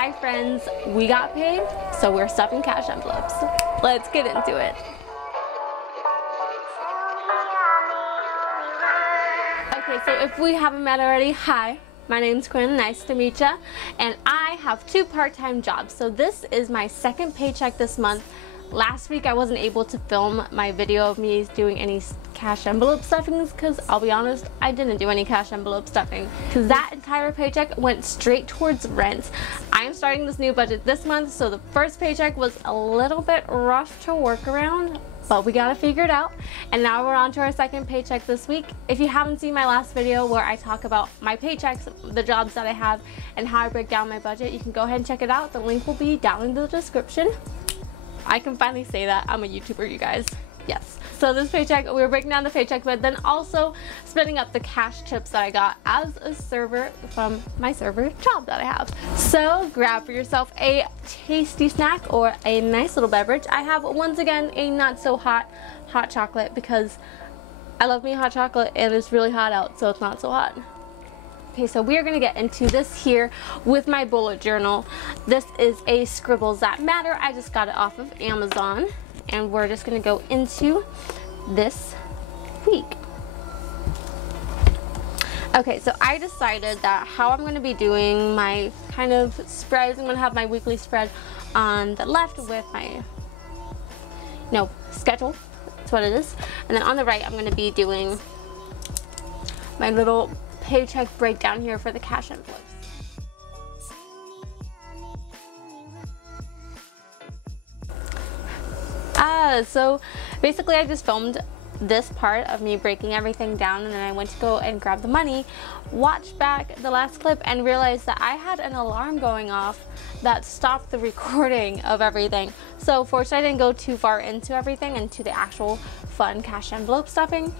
Hi friends, we got paid, so we're stuffing cash envelopes. Let's get into it. Okay, so if we haven't met already, hi, my name's Quinn, nice to meet ya, and I have 2 part-time jobs. So this is my second paycheck this month. Last week I wasn't able to film my video of me doing any cash envelope stuffings because I'll be honest, I didn't do any cash envelope stuffing because that entire paycheck went straight towards rent. I am starting this new budget this month, so the first paycheck was a little bit rough to work around, but we gotta figure it out. And now we're on to our second paycheck this week. If you haven't seen my last video where I talk about my paychecks, the jobs that I have, and how I break down my budget, you can go ahead and check it out. The link will be down in the description. I can finally say that I'm a YouTuber, you guys. Yes. So this paycheck, we were breaking down the paycheck, but then also splitting up the cash chips that I got as a server from my server job that I have. So grab for yourself a tasty snack or a nice little beverage. I have, once again, a not so hot chocolate because I love me hot chocolate and it's really hot out, so it's not so hot. Okay, so we are going to get into this here with my bullet journal. This is a Scribbles That Matter. I just got it off of Amazon, and we're just going to go into this week. Okay, so I decided that how I'm going to be doing my kind of spreads, I'm going to have my weekly spread on the left with my, schedule. That's what it is. And then on the right, I'm going to be doing my little paycheck breakdown here for the cash envelopes. So basically I just filmed this part of me breaking everything down, and then I went to go and grab the money, watched back the last clip, and realized that I had an alarm going off that stopped the recording of everything. So fortunately I didn't go too far into everything, into the actual fun cash envelope stuffing.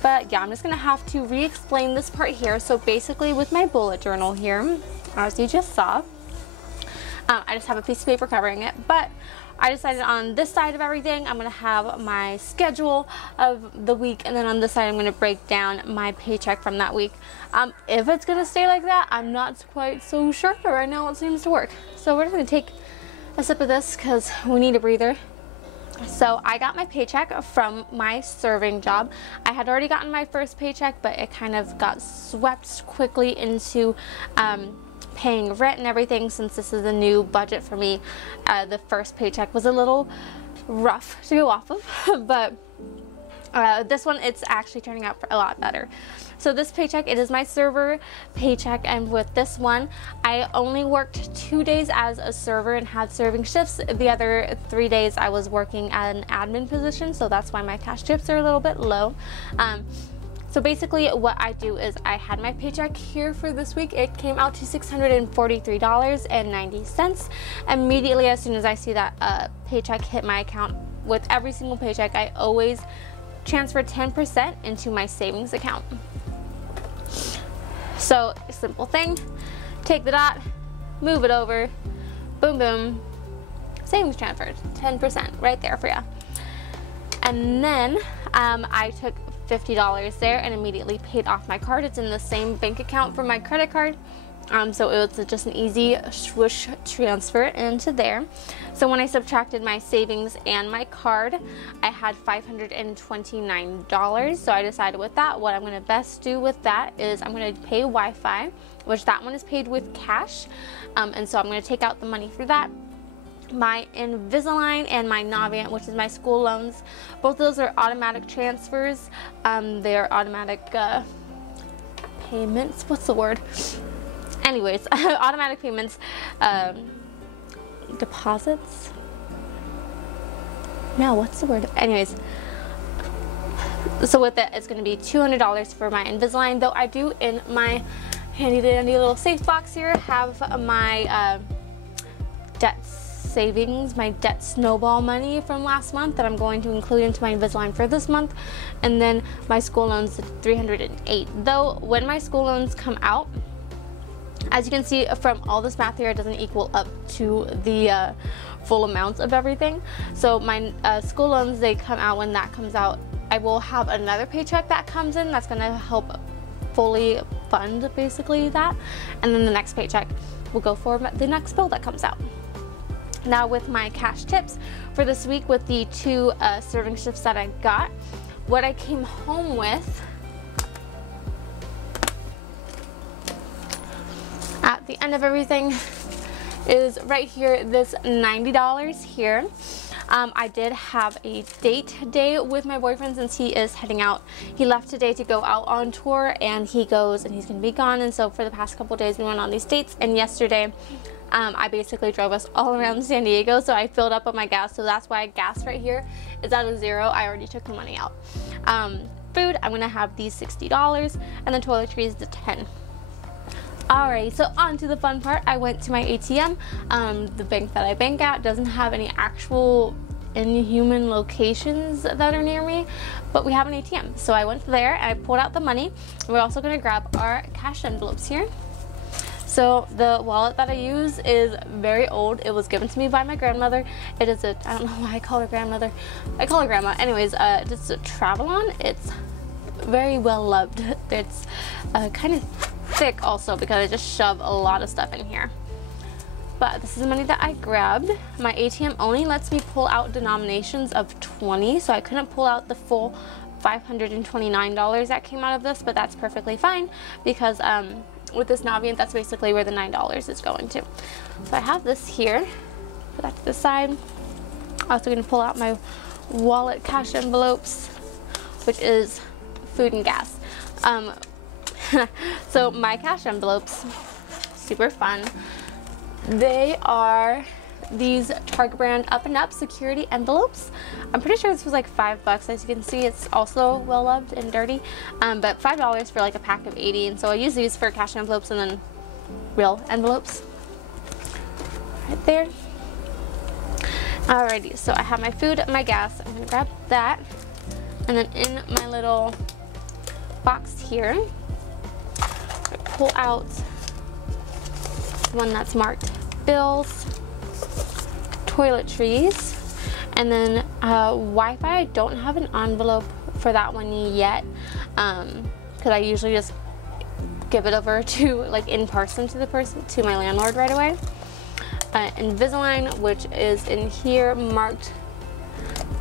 But yeah, I'm just gonna have to re-explain this part here. So basically with my bullet journal here, as you just saw, I just have a piece of paper covering it, but I decided on this side of everything, I'm gonna have my schedule of the week, and then on this side I'm gonna break down my paycheck from that week. If it's gonna stay like that, I'm not quite so sure. Right now it seems to work. So we're just gonna take a sip of this because we need a breather. So I got my paycheck from my serving job. I had already gotten my first paycheck, but it kind of got swept quickly into paying rent and everything. Since this is a new budget for me, the first paycheck was a little rough to go off of, but this one, it's actually turning out a lot better. So this paycheck, it is my server paycheck, and with this one I only worked 2 days as a server and had serving shifts. The other 3 days I was working at an admin position, so that's why my cash chips are a little bit low. So basically what I do is I had my paycheck here for this week. It came out to $643.90. Immediately as soon as I see that paycheck hit my account, with every single paycheck I always transfer 10% into my savings account. So a simple thing, take the dot, move it over, boom boom, savings transferred, 10% right there for you. And then I took $50 there and immediately paid off my card. It's in the same bank account for my credit card. So it was just an easy swoosh transfer into there. So when I subtracted my savings and my card, I had $529. So I decided with that, what I'm going to best do with that is I'm going to pay Wi-Fi, which that one is paid with cash. And so I'm going to take out the money for that. My Invisalign and my Navient, which is my school loans, both of those are automatic transfers. They're automatic payments. What's the word? Anyways, automatic payments, deposits? No, what's the word? Anyways, so with it, it's going to be $200 for my Invisalign, though I do in my handy dandy little safe box here have my debt savings, my debt snowball money from last month that I'm going to include into my Invisalign for this month, and then my school loans $308. Though when my school loans come out, as you can see from all this math here, it doesn't equal up to the full amounts of everything. So my school loans, they come out when that comes out. I will have another paycheck that comes in that's going to help fully fund basically that, and then the next paycheck will go for the next bill that comes out. Now with my cash tips for this week, with the 2 serving shifts that I got, what I came home with at the end of everything is right here, this $90 here. I did have a date day with my boyfriend since he is heading out. He left today to go out on tour, and he goes and he's gonna be gone, and so for the past couple days we went on these dates, and yesterday I basically drove us all around San Diego, so I filled up on my gas, so that's why gas right here is at a 0. I already took the money out. Food, I'm gonna have these $60, and then toiletries, the 10. Alright, so on to the fun part. I went to my ATM. The bank that I bank at doesn't have any actual inhuman locations that are near me, but we have an ATM. So I went there and I pulled out the money. We're also going to grab our cash envelopes here. So the wallet that I use is very old. It was given to me by my grandmother. It is a, I don't know why I call her grandmother. I call her grandma. Anyways, it's a Travelon. It's very well loved. It's kind of thick also because I just shove a lot of stuff in here. But this is the money that I grabbed. My ATM only lets me pull out denominations of 20, so I couldn't pull out the full $529 that came out of this, but that's perfectly fine because with this Navient, that's basically where the $9 is going to. So I have this here. Put that to the side. I'm also going to pull out my wallet cash envelopes, which is food and gas. So my cash envelopes, super fun. They are these Target brand Up and Up security envelopes. I'm pretty sure this was like $5. As you can see, it's also well loved and dirty, but $5 for like a pack of 80. And so I use these for cash envelopes and then real envelopes right there. Alrighty, so I have my food, my gas. I'm gonna grab that, and then in my little box here, I pull out one that's marked bills, toiletries, and then Wi-Fi. I don't have an envelope for that one yet because I usually just give it over to like in person to my landlord right away. Invisalign, which is in here marked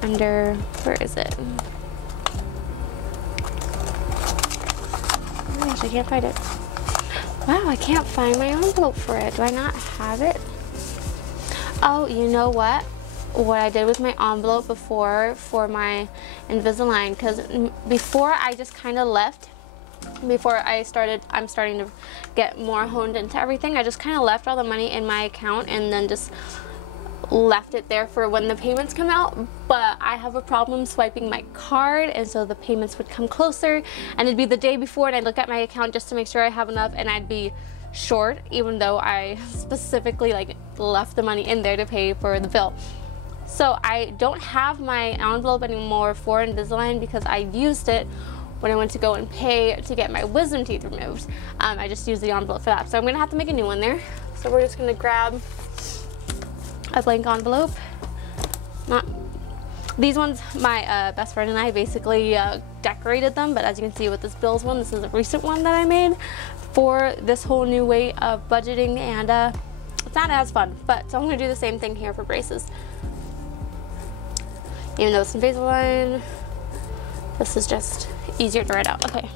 under, where is it? Oh my gosh, I can't find it. Wow, I can't find my envelope for it. Do I not have it? Oh, you know what? What I did with my envelope before for my Invisalign, because before I just kind of left, before I'm starting to get more honed into everything, I just kind of left all the money in my account and then just left it there for when the payments come out. But I have a problem swiping my card, and so the payments would come closer and it'd be the day before, and I'd look at my account just to make sure I have enough, and I'd be short even though I specifically like left the money in there to pay for the bill. So I don't have my envelope anymore for Invisalign because I used it when I went to go and pay to get my wisdom teeth removed. I just used the envelope for that, so I'm gonna have to make a new one there. So we're just gonna grab a blank envelope. These ones, my best friend and I basically decorated them, but as you can see with this bills one, this is a recent one that I made for this whole new way of budgeting, and it's not as fun, but so I'm gonna do the same thing here for braces. Even though it's Invisalign, this is just easier to write out. Okay,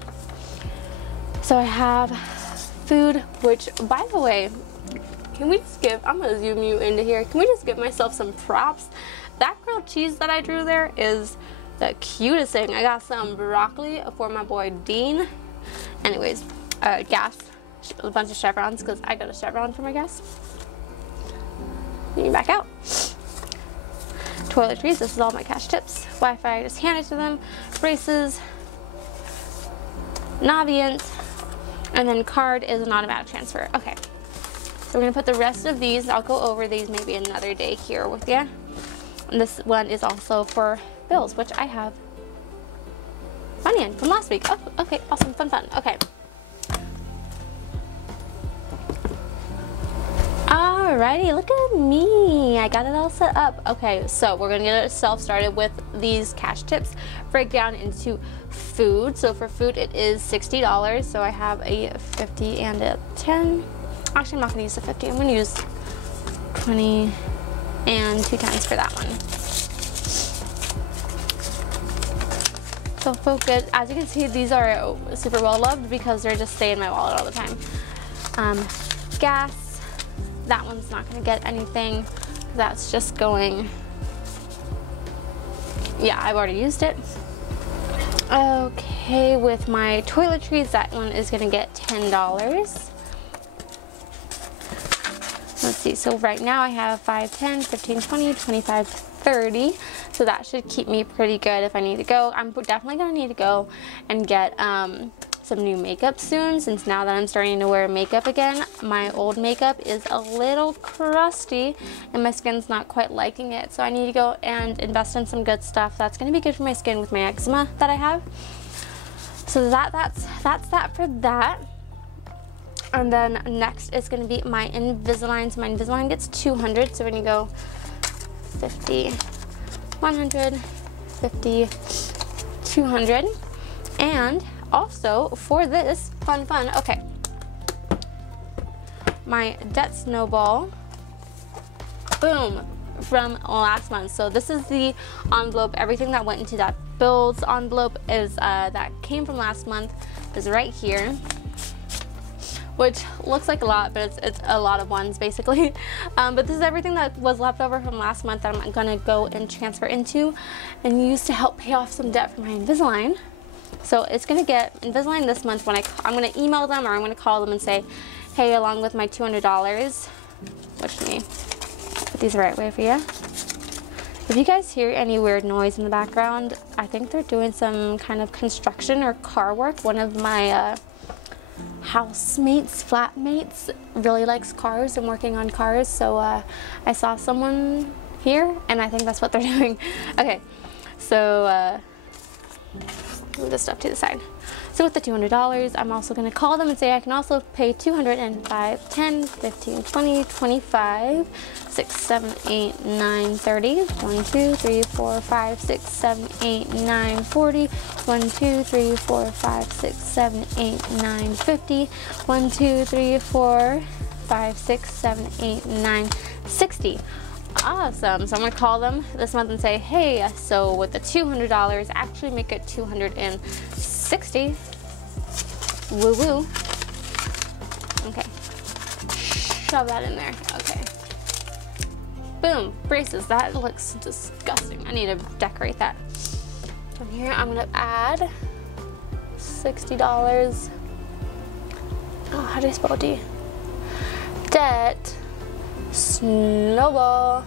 so I have food, which by the way, can we just give, I'm gonna zoom you into here, can we just give myself some props? That grilled cheese that I drew there is the cutest thing. I got some broccoli for my boy Dean. Anyways, gas, a bunch of chevrons because I got a chevron for my gas. Lean back out. Toiletries, this is all my cash tips. Wi-Fi, I just hand it to them. Braces, Navient, and then card is an automatic transfer. Okay, so we're gonna put the rest of these, I'll go over these maybe another day here with you. And this one is also for bills, which I have money in from last week. Oh, okay, awesome, fun. Okay. Alrighty, look at me. I got it all set up. Okay, so we're gonna get ourselves started with these cash tips. Break down into food. So for food, it is $60. So I have a 50 and a 10. Actually, I'm not gonna use the 50. I'm gonna use 20 and 2 times for that one. So focus. As you can see, these are super well loved because they're just stay in my wallet all the time. Gas. That one's not gonna get anything. That's just going. Yeah, I've already used it. Okay, with my toiletries, that one is gonna get $10. Let's see, so right now I have 5, 10, 15, 20, 25, 30. So that should keep me pretty good if I need to go. I'm definitely gonna need to go and get some new makeup soon, since now that I'm starting to wear makeup again, my old makeup is a little crusty and my skin's not quite liking it. So I need to go and invest in some good stuff that's gonna be good for my skin with my eczema that I have. So that's that for that. And then next is going to be my Invisalign. So my Invisalign gets 200. So we're going to go 50, 100, 50, 200. And also for this, fun, okay. My debt snowball, boom, from last month. So this is the envelope. Everything that went into that bills envelope is that came from last month is right here. Which looks like a lot, but it's a lot of ones basically. But this is everything that was left over from last month that I'm gonna go and transfer into and use to help pay off some debt for my Invisalign. So it's gonna get Invisalign this month when I'm gonna email them or I'm gonna call them and say, hey, along with my $200, which let me put these the right way for you. If you guys hear any weird noise in the background, I think they're doing some kind of construction or car work. One of my housemates, flatmates, really likes cars and working on cars, so I saw someone here and I think that's what they're doing. Okay, so move this stuff to the side. So with the $200, I'm also going to call them and say I can also pay 205, 10, 15, 20, 25, 6, 7, 8, 9, 30, 1, 2, 3, 4, 5, 6, 7, 8, 9, 40, 1, 2, 3, 4, 5, 6, 7, 8, 9, 50, 1, 2, 3, 4, 5, 6, 7, 8, 9, 60. Awesome. So I'm going to call them this month and say, hey, so with the $200, actually make it 260. Woo woo. Okay. Shove that in there. Okay. Boom. Braces. That looks disgusting. I need to decorate that. From here, I'm going to add $60. Oh, how do I spell D? Debt snowball.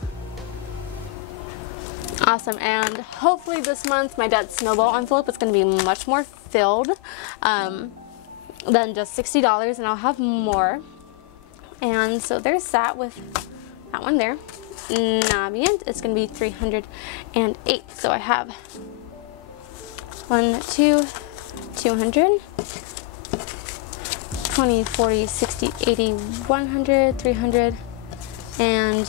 Awesome. And hopefully this month my debt snowball envelope is going to be much more filled than just $60, and I'll have more. And so there's that with that one there. Navient, it's going to be 308. So I have 1, 2, 200, 20, 40, 60, 80, 100, 300, and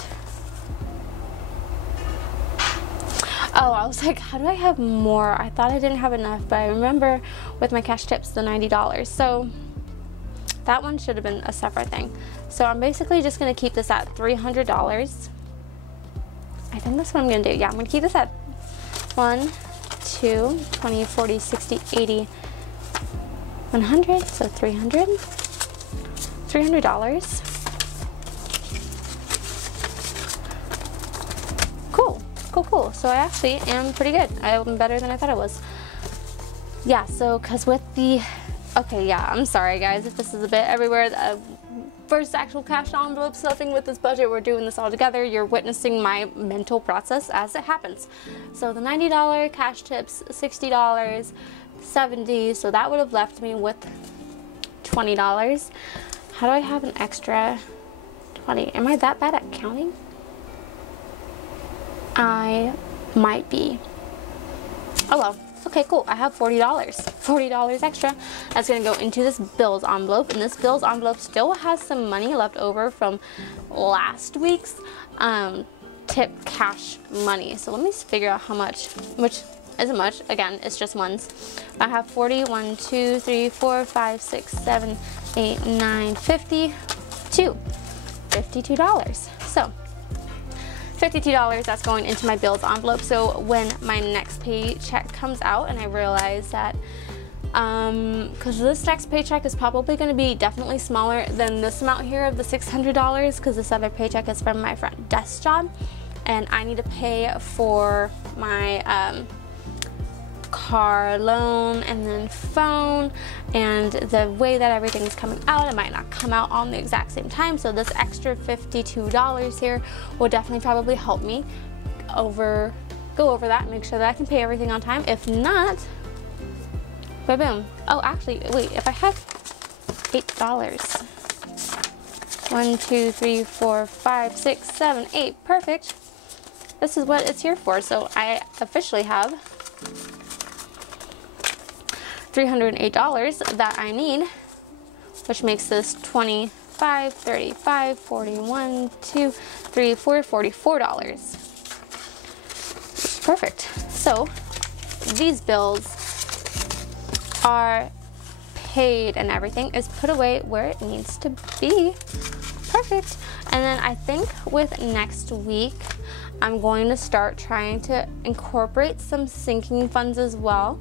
oh, I was like, how do I have more? I thought I didn't have enough, but I remember with my cash tips, the $90. So that one should have been a separate thing. So I'm basically just going to keep this at $300. I think that's what I'm going to do. Yeah, I'm going to keep this at 1, 2, 20, 40, 60, 80, 100. So $300. Cool. So I actually am pretty good. I'm better than I thought I was. Yeah, so because with the, okay, yeah, I'm sorry guys if this is a bit everywhere. First actual cash envelope stuffing with this budget. We're doing this all together. You're witnessing my mental process as it happens. So the $90 cash tips, $60, $70. So that would have left me with $20. How do I have an extra 20? Am I that bad at counting? I might be. Oh well. Okay, cool. I have $40. $40 extra. That's going to go into this bills envelope. And this bills envelope still has some money left over from last week's tip cash money. So let me figure out how much, which isn't much. Again, it's just ones. I have 40, 1, 2, 3, 4, 5, 6, 7, 8, 9, 50. to $52. So $52, that's going into my bills envelope. So when my next paycheck comes out and I realize that, because this next paycheck is probably going to be definitely smaller than this amount here of the $600, because this other paycheck is from my front desk job, and I need to pay for my car loan and then phone, and the way that everything's coming out, it might not come out on the exact same time, so this extra $52 here will definitely probably help me go over that, make sure that I can pay everything on time. If not, boom. Oh, actually, wait, if I have $8, 1, 2, 3, 4, 5, 6, 7, 8, perfect. This is what it's here for. So I officially have $308 that I need, which makes this 25, 35, 41, 2, 3, 4, $44. Perfect. So these bills are paid and everything is put away where it needs to be. Perfect. And then I think with next week, I'm going to start trying to incorporate some sinking funds as well.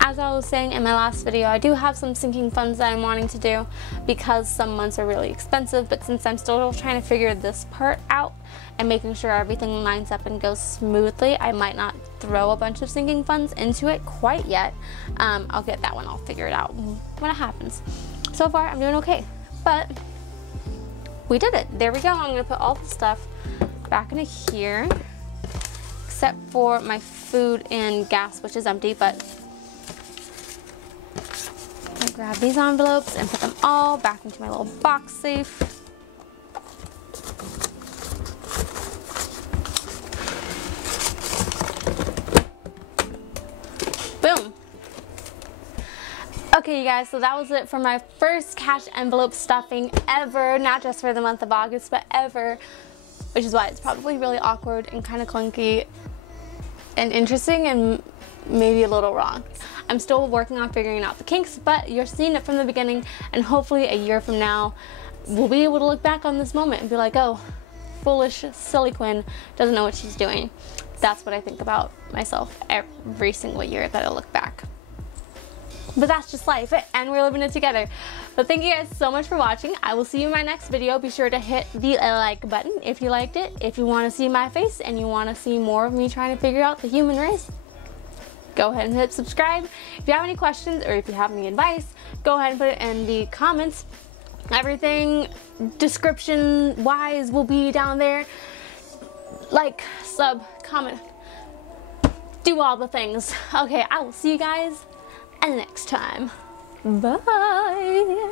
As I was saying in my last video, I do have some sinking funds that I'm wanting to do because some months are really expensive, but since I'm still trying to figure this part out and making sure everything lines up and goes smoothly, I might not throw a bunch of sinking funds into it quite yet. I'll get that one, I'll figure it out when it happens. So far, I'm doing okay, but we did it. There we go. I'm gonna put all the stuff back into here, except for my food and gas, which is empty, but I grab these envelopes and put them all back into my little box safe. Boom. Okay, you guys, so that was it for my first cash envelope stuffing ever, not just for the month of August, but ever, which is why it's probably really awkward and kind of clunky and interesting and maybe a little wrong. I'm still working on figuring out the kinks, but you're seeing it from the beginning, and hopefully a year from now, we'll be able to look back on this moment and be like, oh, foolish, silly Quinn doesn't know what she's doing. That's what I think about myself every single year that I look back. But that's just life, and we're living it together. But thank you guys so much for watching. I will see you in my next video. Be sure to hit the like button if you liked it. If you want to see my face and you want to see more of me trying to figure out the human race, go ahead and hit subscribe. If you have any questions or if you have any advice, go ahead and put it in the comments. Everything description wise will be down there. Like, sub, comment, do all the things. Okay, I will see you guys next time. Bye.